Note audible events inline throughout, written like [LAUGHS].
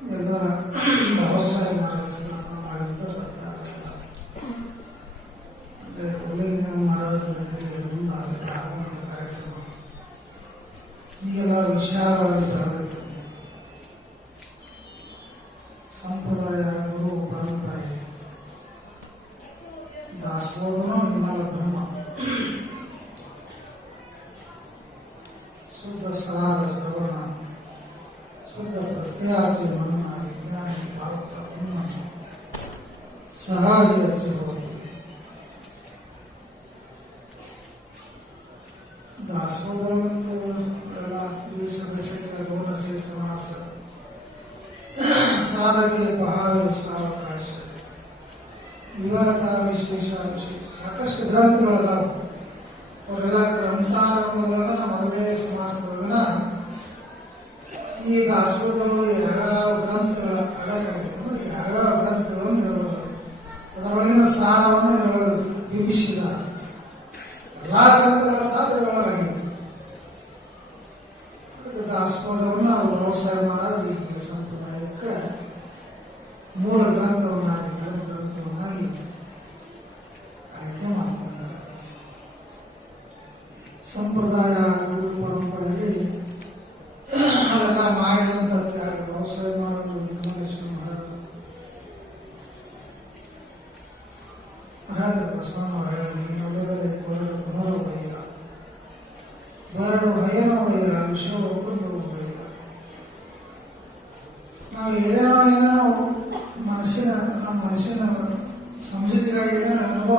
那个 [COUGHS] 老 I'm. 言われた道にしうにし、か出た ಹಾಗಾದರೆ ಬಸವಣ್ಣವರೇ ನಲ್ಲದಲ್ಲಿ ಪುನರುದಯ ಬರಡು ಹಯನೋದಯ ವಿಶ್ವ ಅಮೃತೋದಯ ನಾವು ಏನೇನೋ ಏನೇನೋ ಮನಸ್ಸಿನ ನಮ್ಮ ಮನಸ್ಸಿನ ಸಂಸ್ಕೃತಿಗಾಗಿ ಏನೇನೋ ಅನುಭವ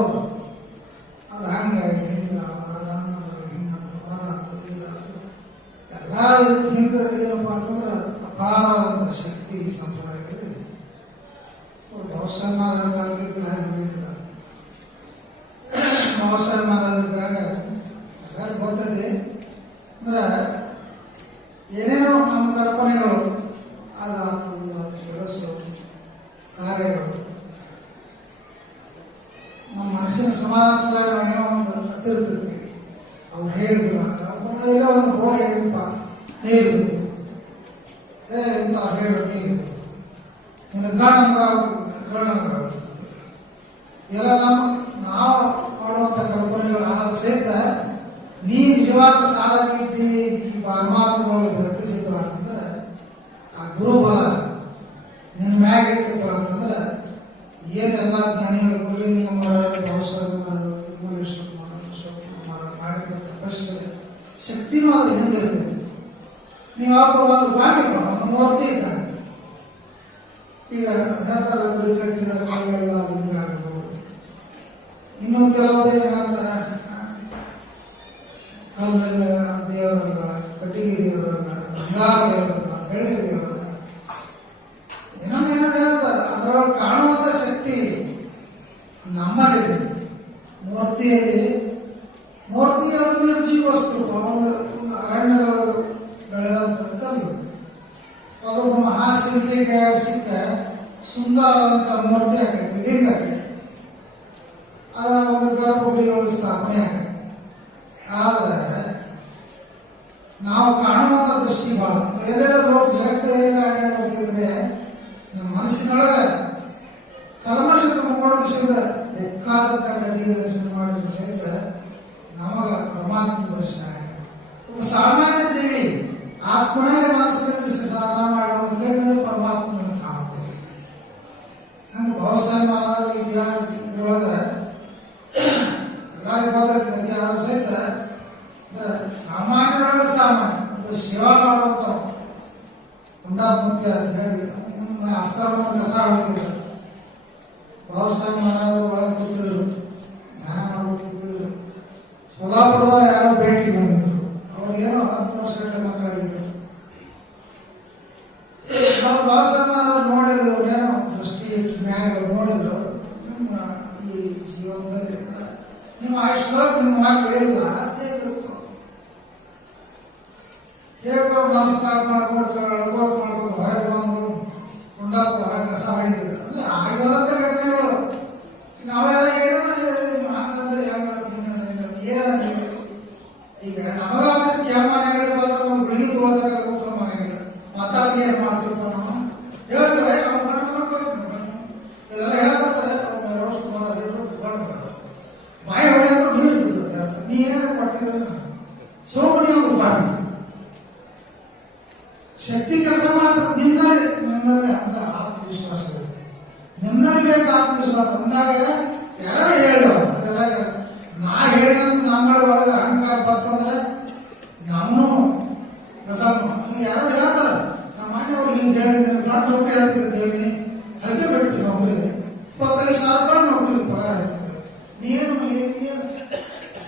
தேவன் தான் கட்டிகை தேவன் தான் அங்கார தேவன் வேலை தேவன் മാസത്തിന് സാധാരണ മുഖ്യമന്ത്രി പരമാത്മ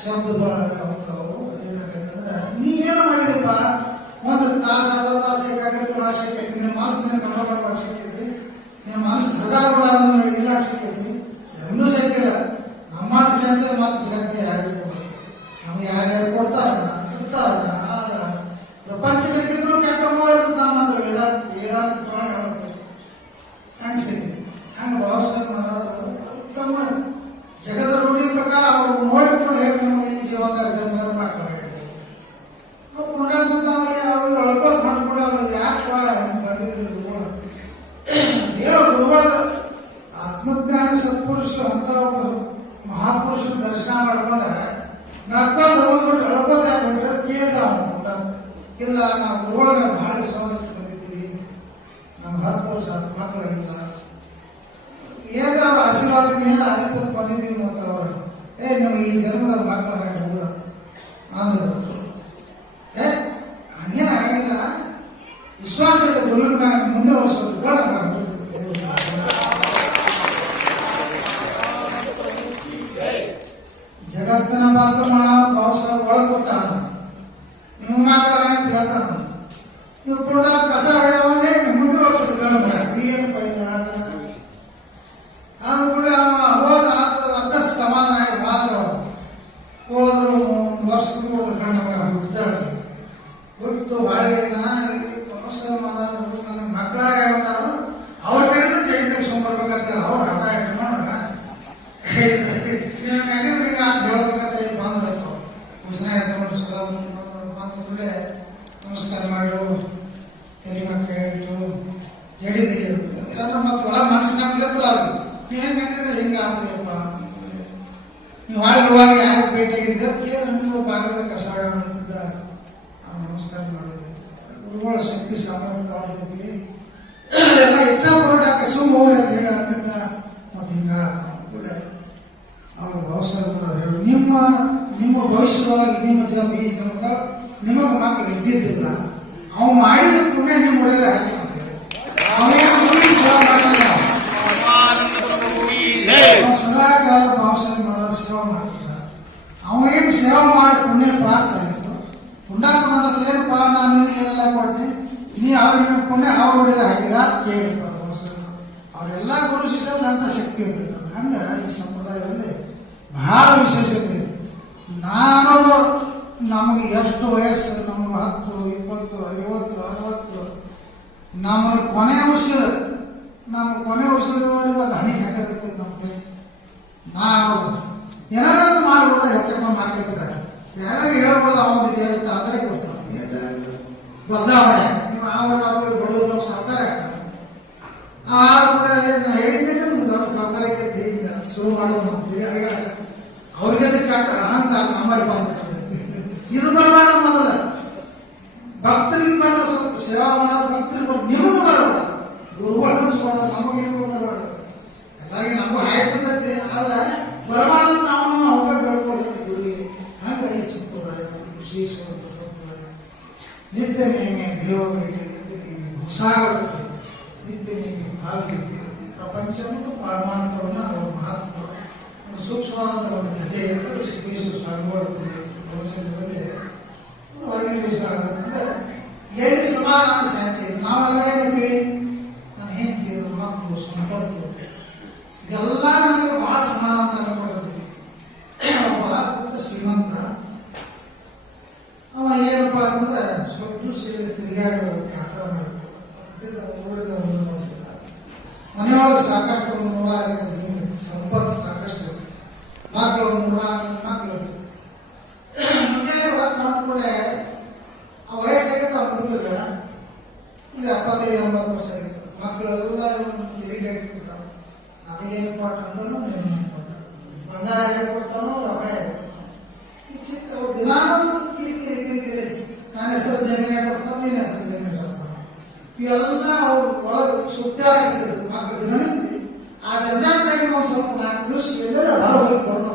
ಶಬ್ದ ಹೋಗ್ತಾವು ಏನಾಗತ್ತಂದ್ರೆ ನೀ ಏನು ಮಾಡಿದಪ್ಪ ಒಂದು ತಾಸು ಅರ್ಧ ತಾಸು ಏಕಾಗ್ರತೆ ಮಾಡಕ್ ಸಿಕ್ಕೈತಿ ನಿನ್ನ ಮನಸ್ಸು ನೀನು ಕಂಟ್ರೋಲ್ ಮಾಡಕ್ ಸಿಕ್ಕೈತಿ ನಿನ್ನ ಮನಸ್ಸು ಹೃದಯ ಇಡಕ್ ಸಿಕ್ಕೈತಿ ಎಂದೂ ಮಾಡ್ಕೊಂಡ ನಕ್ಕೊಂತ ಹೋಗ್ಬಿಟ್ಟು ಒಳಗೋದು ಹಾಕ್ಬಿಟ್ರೆ ಅನ್ಕೊಂಡ ಇಲ್ಲ, ನಾವು ಗುರುಗಳ ಮೇಲೆ ಭಾಳ ವಿಶ್ವಾಸ ಬಂದಿದ್ದೀವಿ. ನಮ್ಮ ಹತ್ತು ವರ್ಷ ಹತ್ತು ಮಕ್ಕಳಾಗಿಲ್ಲ. ಏನಾದ್ರು ಆಶೀರ್ವಾದ ಏನು ಆದಿತ್ಯ ಬಂದಿದ್ದೀವಿ ಅಂತ ಅವರು. ಏ, ನಮಗೆ ಈ ಜನ್ಮದ ಮಕ್ಕಳಾಗ ಕೂಡ ಅಂದ್ರು ಏ ಹಂಗೇನು ಆಗಂಗಿಲ್ಲ ವಿಶ್ವಾಸ ಇಟ್ಟು ಗುರುವಿನ ಮ್ಯಾಗ ಮುಂದಿನ ವರ್ಷ ಬೇಡ ಜಗತ್ತಿನ ಮಾತು ಮಾಡ ಭಾವಸ ಒಳಗೆ ಕೊಟ್ಟಾನ ನೀವು ಮಾಡ್ತಾರ ಅಂತ ಹೇಳ್ತಾನ ನೀವು ಕೂಡ ಕಸ ಹೊಡೆಯವನೇ ಮುಂದಿನ ವರ್ಷ ಬೇಡ ಏನು ಪೈದ ಆದ ಕೂಡ ಅವ ಹೋದ ಅಕ್ಕ ಸಮಾಧಾನ ಆಗಿ ಬಾದ್ರು ಹೋದ್ರು ಒಂದು ವರ್ಷದ ಹೋದ ಗಂಡ ಮಗ ಹುಟ್ಟಿದಾಗ ಹುಟ್ಟು ಬಾಳೆ ನನ್ನ ಮಕ್ಕಳಾಗ ಅವ್ರ ಕಡೆಯಿಂದ ಜಡಿತ ಸುಮ್ಮರ್ಬೇಕಂತ ಅವ್ರ ಹಠ ಇಟ್ಕೊಂಡು ನೀವು ಹೆಂಗಿದ್ರೆ ಹಿಂಗ ಅಂತ ಹೇಳೋದಕ್ಕಂತ ಬಂದ್ರತ್ತವ ಹುಸನ ಎತ್ಕೊಂಡು ಸಲ ನಮಸ್ಕಾರ ಮಾಡು. ತೆರಿ ಮಕ್ಕಳು ಇಟ್ಟು ಜಡಿ ತೆಗಿಬೇಕು ಮತ್ತೆ ಒಳ ಮನಸ್ಸು ನಮ್ದಿರ್ತಲ್ಲ ನೀವು ಹೆಂಗೆ ಅಂತಿದ್ರೆ ಹಿಂಗೆ ಆಗ್ತದಪ್ಪ ನೀವು ಹಾಳೆ ಯಾರು ನಮಗೂ ಭಾಗದ ಕಸ ನಾವು ನಮಸ್ಕಾರ ಮಾಡೋದು. ಗುರುಗಳ ಶಕ್ತಿ ಸಾಮರ್ಥ್ಯ ತಗೊಳ್ತಿದ್ವಿ ಎಲ್ಲ ಎಕ್ಸಾಮ್ ಹೋರಾಟ ಸುಮ್ಮ ಹೋಗಿ ಅಂತ ಮತ್ತೆ ಹಿಂಗ ಕೂಡ ಅವ್ರ ಭವಿಷ್ಯ ಹೇಳಿ ನಿಮ್ಮ ನಿಮ್ಮ ಭವಿಷ್ಯದೊಳಗೆ ನಿಮ್ಮ ಜನ ಜನ್ಮದಾಗ ನಿಮಗೆ ಮಕ್ಕಳು ಇದ್ದಿದ್ದಿಲ್ಲ. ಅವ್ ಮಾಡಿದ ಪುಣ್ಯ ನೀವು ಉಳಿದ ಹಾಕಿ ಅವೇನು ಸದಾ ಸೇವೆ ಮಾಡಿಲ್ಲ ಅವ ಸದಾಕಾಲ ಭಾವಸಾಯ ಮಾಡೋದು ಸೇವೆ ಮಾಡ್ತಿದ್ದ ಅವ ಏನು ಸೇವೆ ಮಾಡಿ ಪುಣ್ಯ ಪ್ರಾಪ್ತ ಆಗಿತ್ತು ಪುಣ್ಯಾತ್ಮ ನನ್ನ ಏನಪ್ಪ ನಿನಗೇನೆಲ್ಲ ಕೊಟ್ಟೆ, ನೀ ಅವ್ರ ಹಿಡ್ಕೊಂಡೆ ಅವ್ರು ಹೊಡೆದ ಹಾಕಿದ ಕೇಳಿರ್ತಾರೆ ಅವರೆಲ್ಲ ಗುರು ಶಿಷ್ಯರು ಅಂತ ಶಕ್ತಿ ಇರ್ತದೆ ಹಂಗ ಈ ಸಂಪ್ರದಾಯದಲ್ಲಿ ಬಹಳ ವಿಶೇಷತೆ ಇದೆ. ಅನ್ನೋದು ನಮಗೆ ಎಷ್ಟು ವಯಸ್ಸು, ನಮ್ಗೆ ಹತ್ತು, ಇಪ್ಪತ್ತು, ಐವತ್ತು, ಅರವತ್ತು ನಮ್ಮ ಕೊನೆ ಉಸಿರು ನಮ್ಮ ಕೊನೆ ಉಸಿರು ಇವತ್ತು ಹಣಿ ಹಾಕಿರ್ತದೆ ನಮ್ಗೆ. ನಾನು ಏನಾರ ಮಾಡಿಬಿಡ್ದ ಹೆಚ್ಚಕ್ಕೆ ಹಾಕಿರ್ತಾರೆ ಯಾರು ಹೇಳ್ಬಿಡ್ದ ಅವನಿಗೆ ಹೇಳುತ್ತಾ ಅಂದರೆ ಕೊಡ್ತಾವ 我那会儿，你们俺们那。ಮತ್ತು ಸಂಪತ್ತು ಇದೆಲ್ಲ ನನಗೆ ಬಹಳ ಸಮಾಧಾನ ಕೊಡುತ್ತೆ ಒಬ್ಬ ಶ್ರೀಮಂತ, ಅವ ಏನಪ್ಪ ಅಂದ್ರೆ ಸೊಟ್ಟು ಸೇರಿ ತಿರುಗಾಡೋ ವ್ಯಾಪಾರ ಮಾಡಿದ್ರು ನೋಡಿದವರು ಮನೆಯೊಳಗೆ ಸಾಕಷ್ಟು ನೂರಾರು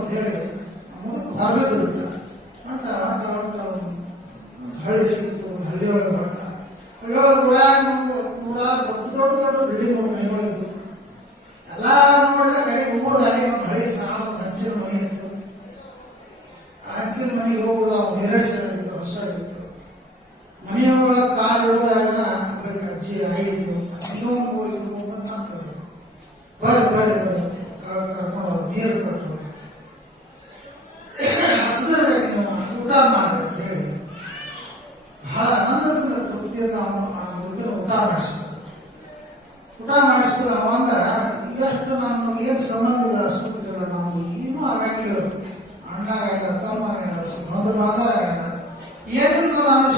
ಅಂತ ಹೇಳಿ ಮೊದಲು ಬರಬೇಕು ಅಂತ ಹೊಂಟ ಹೊಂಟ ಹೊಂಟ ಒಂದು ಹಳಿಸಿ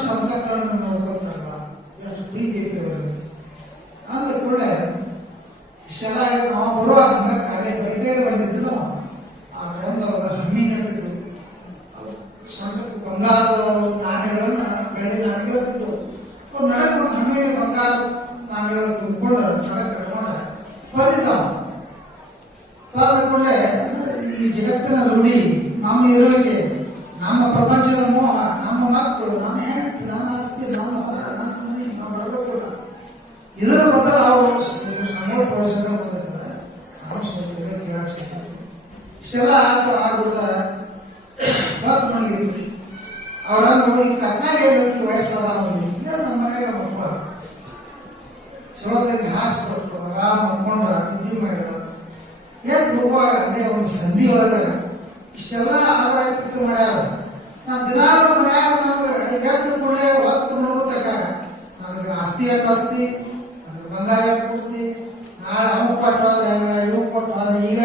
ಶ್ರದ್ಧಗಳನ್ನು ನೋಡ್ಕೊಂಡು ಅವರನ್ನು ಈ ಕತ್ತಾಗ ಹೇಳ್ಬೇಕು ವಯಸ್ಸದ ಇಲ್ಲೇ ನಮ್ಮ ಮನೆಯಾಗ ಮಕ್ಕಳ. ಚಲೋದಾಗಿ ಹಾಸ್ಕೊಟ್ಟು ಆರಾಮ ಮಕ್ಕೊಂಡ ನಿದ್ದೆ ಮಾಡಿದ. ಏನು ಹೋಗುವಾಗ ಅಲ್ಲೇ ಒಂದು ಸಂಧಿ ಒಳಗೆ. ಇಷ್ಟೆಲ್ಲ ಆದಾಯ ಮಾಡ್ಯಾರ. ನಾನು ದಿನಾಲು ಮನ್ಯಾಗ ನನಗೆ ಎದ್ದು ಕೂಡಲೇ ಹೊತ್ತು ಮುಳುಗುತ್ತಕ್ಕ. ನನಗೆ ಆಸ್ತಿ ಅಟ್ಟಸ್ತಿ ನನಗೆ ಬಂಗಾರ ಕೊಡ್ತಿ. ನಾಳೆ ಅವ್ನು ಕೊಟ್ಟು ಹೋದ ಇವ್ ಕೊಟ್ಟು ಹೋದ ಈಗ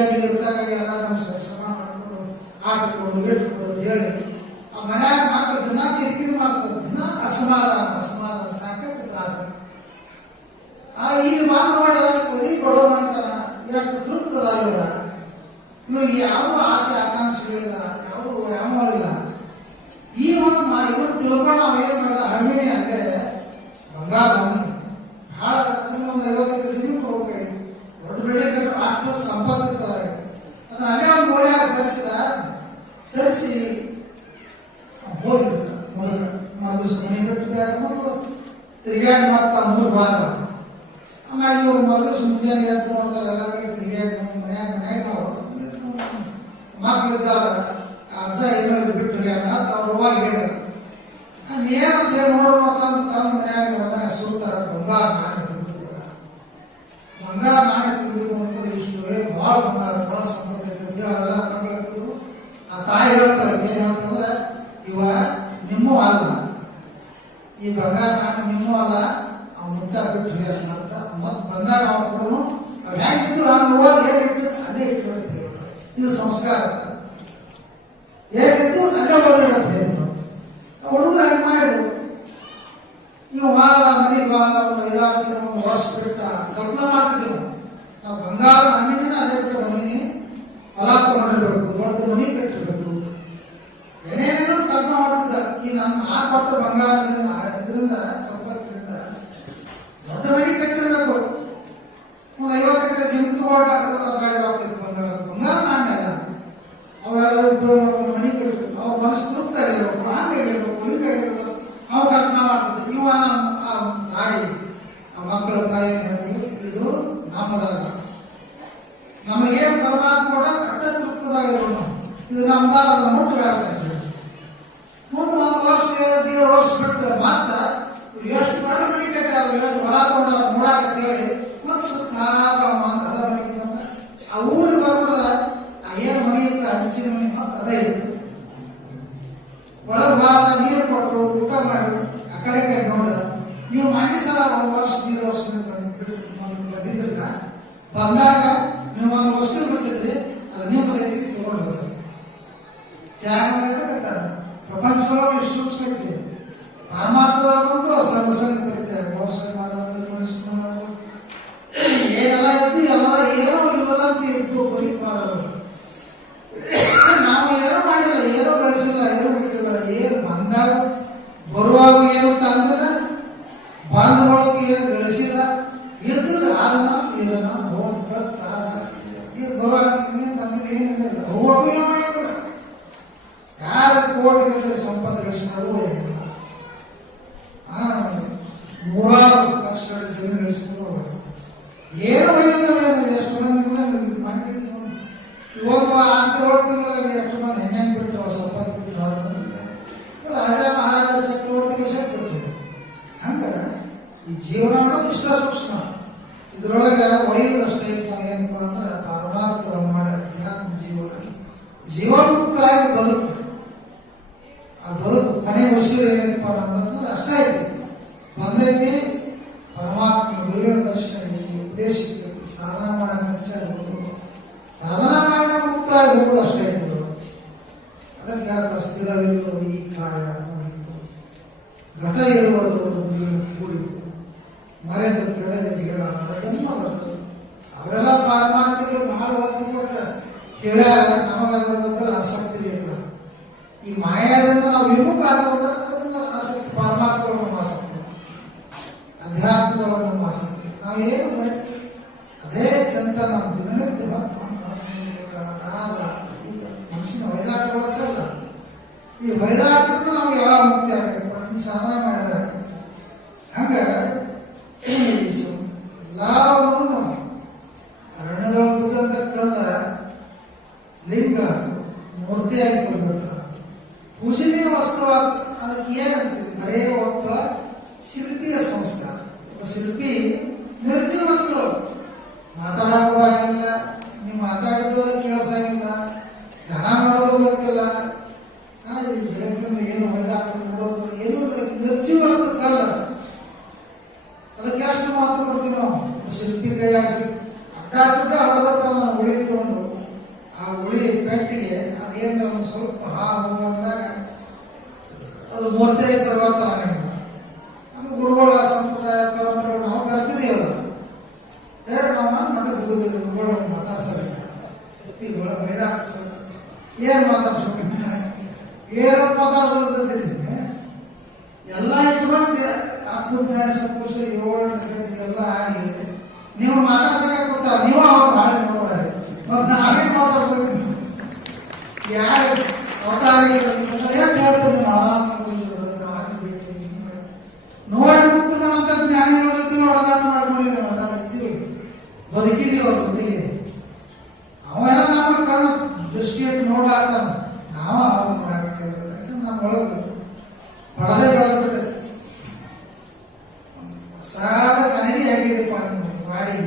ಇದ್ದಾನೆ ಅಂತ ಮತ್ತೆ ಬಂದಾಗ ಅವ್ರು ಹೆಂಗಿದ್ರು ಆ ನೋವಾಗ ಹೇಗೆ ಅಲ್ಲೇ ಇಟ್ಕೊಳ್ತೀವಿ ಇದು ಸಂಸ್ಕಾರ. ನಮಗೇನು ಪರಮಾತ್ಮ ಕೊಟ್ಟಾಗ ಅಟ್ಟ ತೃಪ್ತದಾಗ ಇರೋಣ ಇದು ನಂಬಾರದ ಮುಟ್ಟು ಹೇಳ್ತಾರೆ ಮುಂದೆ ಒಂದು ವರ್ಷ, ಎರಡು ವರ್ಷ ಬಿಟ್ಟು ಮತ್ತೆ ಎಷ್ಟು ದೊಡ್ಡ ಮನೆ ಕಟ್ಟಾರ ಎಷ್ಟು ಹೊಲ ತಗೊಂಡಾರ ನೋಡಾಕ Yeah. [LAUGHS] You. ಮಾಡಿ.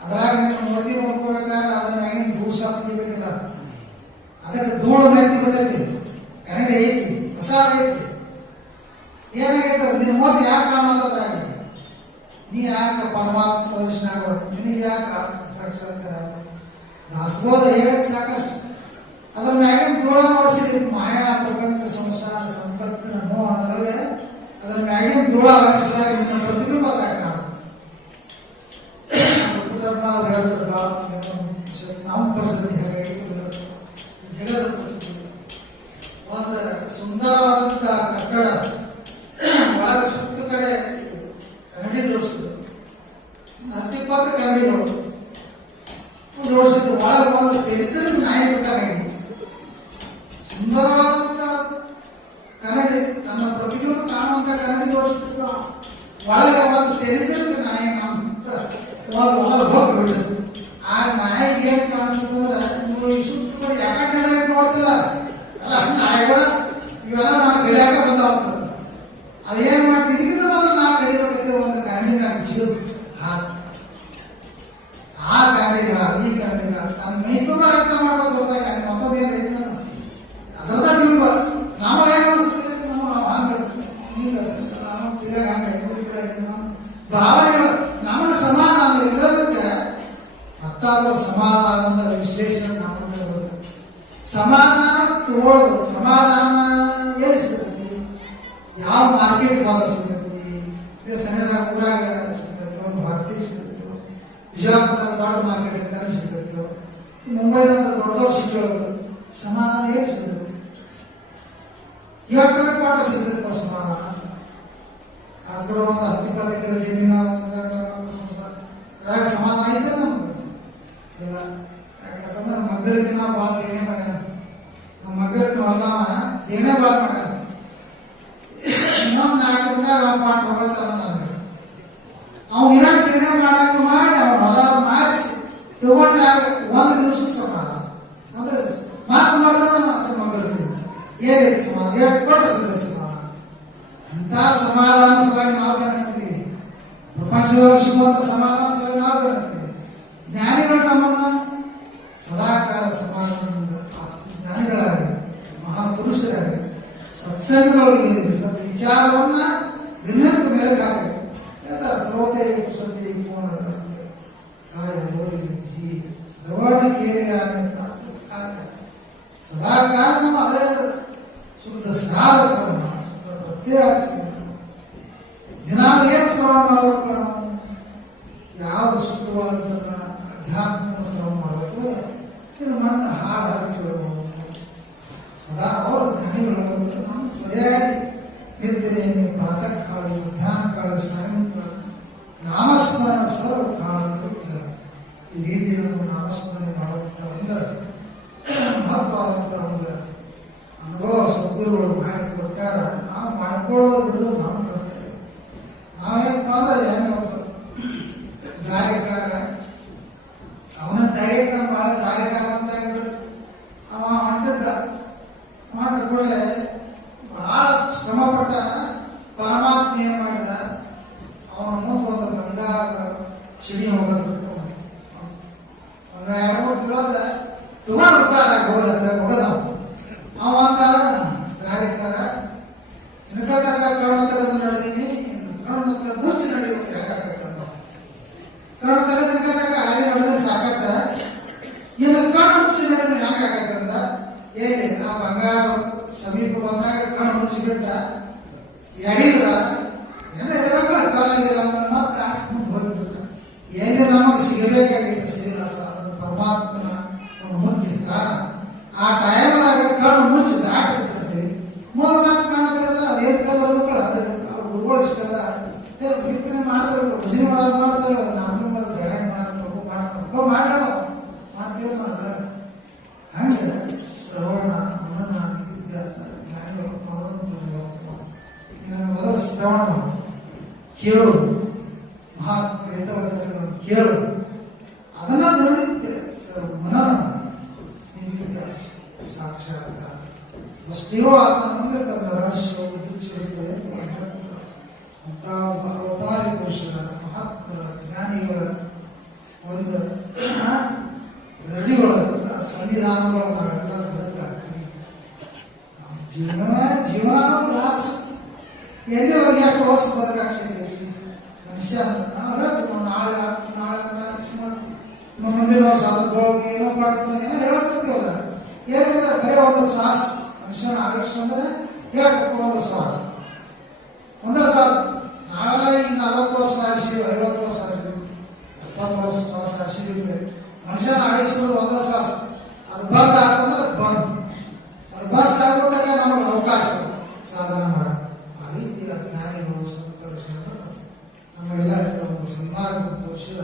ಅದ್ರಾಗ ನೀನು ಮೋದಿ ಮಾಡ್ಕೋಬೇಕಾದ್ರೆ ಅದನ್ನ ಮ್ಯಾಗಿನ ಧೂಳು ಸಾಲ ಅದಕ್ಕೆ ಧೂಳು ಮ್ಯಾಕಿ ಬಿಟ್ಟೈತಿ ಕರೆಂಟ್ ಐತಿ, ಹೊಸ ಐತಿ. ಏನಾಗೈತೆ ನಿನ್ನ ಮೋದಿ ಯಾಕೆ ಕಾಣತ್ತದ್ರಾಗ ನೀ ಯಾಕೆ ಪರಮಾತ್ಮ ಪ್ರದರ್ಶನಾಗ ನಿನಗೆ ಯಾಕೆ ಅಂತಾರೆ ದಾಸಬೋಧ ಹೇಳಕ್ ಸಾಕಷ್ಟು. ಅದ್ರ ಮ್ಯಾಗಿನ ಧೂಳ ಹೊಡಿಸಿದ್ರಿ ಮಾಯಾ ಪ್ರಪಂಚ ಸಂಸಾರ ಸಂಪತ್ತಿನ ಮೋಹ, ಅದರಲ್ಲೇ ಅದ್ರ ಮ್ಯಾಗಿನ ಧೂಳ ಹೊರಿಸಿದಾಗ ನಿನ್ನ ತೋರಿಸಿದ್ರು ಒಳಗೆ ಬಂದು ತೆರಿದ್ರೆ ನಾಯಿ ಸುಂದರವಾದಂತ ಕನ್ನಡಿ ತನ್ನ ಪ್ರತಿಯೊಂದು ಕಾಣುವಂತ ಕನ್ನಡಿ ತೋರಿಸ್ತಿದ್ದ ಒಳಗೆ ಬಂದು ತೆರಿದ್ರೆ ನಾಯಿ ಅಂತ ಒಳಗೆ ಆ ನಾಯಿಗೆ ಏನ್ ಕಾಣ್ತದಂದ್ರೆ ನೀವು ಈ ಸುತ್ತ ಕಡೆ ಯಾಕಂಡ ನೋಡ್ತಿಲ್ಲ? ಅಲ್ಲ ನಾಯಿಗಳ ಇವೆಲ್ಲ ನಾನು ಗಿಡಕ್ಕೆ ಬಂದಾವ ಅದೇನ್ ಮಾಡ್ತಿದ್ದ ಇದಕ್ಕಿಂತ ಮೊದಲು ನಾ ಕಡಿಬೇಕಂತ ಒಂದು ಕಾರಣ ಜೀವ ಹಾ ಆ ಕಾರಣ ರೈತರನ್ನ ಅಂತ ಮಾಡೋದು ಹೊರತಾಗಿ ಮತ್ತೊಂದು ಏನು ರೈತ ಅದರದ ಬಿಂಬ ನಮಗೆ ನಾವು ನಾವು ಹಾಕಬೇಕು ನಾವು ತಿರ್ಗಾಗ ಹಾಕಬೇಕು ಭಾವನೆಗಳು ಸಮಾಧಾನ ಇಲ್ಲದಕ್ಕೆ ಹತ್ತಾರು ಸಮಾಧಾನದ ವಿಶ್ಲೇಷಣೆ ಸಮಾಧಾನ ತಗೊಳ್ಳೋದು ಸಮಾಧಾನ ಏನು ಸಿಗ್ತೈತಿ ಯಾವ ಮಾರ್ಕೆಟ್ಗೆ ಬಂದ ಸಿಗ್ತೈತಿ ಸಣ್ಣದಾಗ ಊರಾಗ ಸಿಗ್ತೈತಿ ಒಂದು ಭಕ್ತಿ ಸಿಗ್ತೈತಿ ವಿಜಯಪುರ ದೊಡ್ಡ ಮಾರ್ಕೆಟ್ ಅಂತ ಮುಂಬೈದಂತ ದೊಡ್ಡ ದೊಡ್ಡ ಸಿಟಿಯೊಳಗೆ ಸಮಾಧಾನ ಎಲ್ಲಿ ಸಿಗ್ತೈತಿ ಎಷ್ಟು ಕೋಟ ಸಿಗ್ತೈತಿ ಸಮಾಧಾನ ಅದು ಕೂಡ ಒಂದು ಹತ್ತು ಇಪ್ಪತ್ತು ಎಕರೆ ಜಮೀನ ಒಂದು ಎರಡು ಸಂಸಾರ ಅದ್ರಾಗ ಸಮಾಧಾನ ಐತೆ ನಮ್ಗೆ ಇಲ್ಲ ಯಾಕಂತಂದ್ರೆ ನಮ್ಮ ಮಗಳಿಗೆ ನಾವು ಭಾಳ ದೇಣೆ ಮಾಡ್ಯಾನ ನಮ್ಮ ಮಗಳಿಗೆ ಹೊಲ್ದಾವ ದೇಣೆ ಭಾಳ ಮಾಡ್ಯಾನ ಇನ್ನೊಂದು ನಾಲ್ಕರಿಂದ ನಾವು ಪಾಠ ಹೋಗತ್ತಾರ ನನಗೆ ಅವ್ನು ಇರಾಕ್ ದೇಣೆ ಮಾಡಾಕ ಮಾಡಿ ಅವ್ನ ಹೊಲ ಮಾರಿಸಿ ತಗೊಂಡಾಗ ಒಂದು ನಿಮಿಷ ಸಮಾಧಾನ ಅಂದ್ರೆ ಮಾತು ಮಾಡಿದ್ರೆ ಮಾತ್ರ ಮಗಳಿಗೆ ಏನೇ ಸಮಾಧಾನ ಎಷ್ಟು ಕೊಟ್ಟು ಸಮಾಧಾನ ಅಂತ ಸಮಾಧಾನ ಸಲುವಾಗಿ ನಾವು ಏನಂತೀವಿ ಪ್ರಪಂಚದೊಳಗೆ ಸಿಗುವಂತ ಸಮಾಧಾನ ಸಲುವಾಗಿ ನಾವು ಏನಂತೀವಿ ಜ್ಞಾನಿಗಳು ನಮ್ಮನ್ನ ಸದಾಕಾಲ ಸಮಾಧಾನದಿಂದ ಜ್ಞಾನಿಗಳಾಗಿ ಮಹಾಪುರುಷರಾಗಿ ಸತ್ಸಂಗದೊಳಗೆ ಸತ್ ವಿಚಾರವನ್ನ ದಿನದ ಮೇಲೆ ಹೇಳ್ತಾರೆ ಸರ್ವತೆ ಸತ್ಯ ಪೂರ್ಣ ಕರ್ತೆ. ಕಾಯ ನೋಡಿ ಜೀ ಶ್ರವಣ ಕೇಳಿ ಸದಾಕಾಲ ನಾವು ಅದೇ ಶುದ್ಧ ಸಾರ ಶ್ರವಣ ಶುದ್ಧ ಪ್ರತ್ಯೇಕ ದಿನ ಏನು ಶ್ರವಣ ಮಾಡಬೇಕು ನಾವು ಯಾವುದು ಶುದ್ಧವಾದಂಥ ಅಧ್ಯಾತ್ಮ ಶ್ರವಣ ಮಾಡಬೇಕು ಇನ್ನು ಮಣ್ಣು ಹಾಳು ಹಾಕಿಬಿಡಬೇಕು ಸದಾ ಅವರು ಜ್ಞಾನಿಗಳು ಅಂದ್ರೆ ನಾವು ಸರಿಯಾಗಿ ನಿದ್ರೆಯನ್ನು ಪ್ರಾತಃ ಕಾಲ ಮಧ್ಯಾಹ್ನ ಕಾಲ ಸಾಯಂಕಾಲ ನಾಮಸ್ಮರಣ ಸರ್ವ ಕಾಲ ರೀತಿ ನಾವು ನಾಮಸ್ಮರಣೆ ಮಾಡುವಂಥ ಒಂದು ಮಹತ್ವವಾದಂಥ ಒಂದು ಅನುಭವ ಸದ್ಗುರುಗಳು ಮಾಡಿ ಕೊಟ್ಟಾರ ನಾವು ಮಾಡ್ಕೊಳ್ಳೋದು ಎಡಿದ್ರ ಎಲ್ಲ que ela ಮನುಷ್ಯನ ಆಯುಷ್ಯ ಒಂದೇ ಶ್ವಾಸ ಅದು ಬಂದ್ ಆಗ್ತಂದ್ರೆ ಬಂದ್ ಅದು ಬಂದ್ ಆಗ್ಬಿಟ್ಟಾಗ ನಮಗೆ ಅವಕಾಶ ಸಾಧನ ಮಾಡ ಆ ರೀತಿ ಜ್ಞಾನಿಗಳು ಸಂತರು ಶರಣರು ನಮಗೆಲ್ಲ ಒಂದು ಸನ್ಮಾರ್ಗ ತೋರಿಸಿದ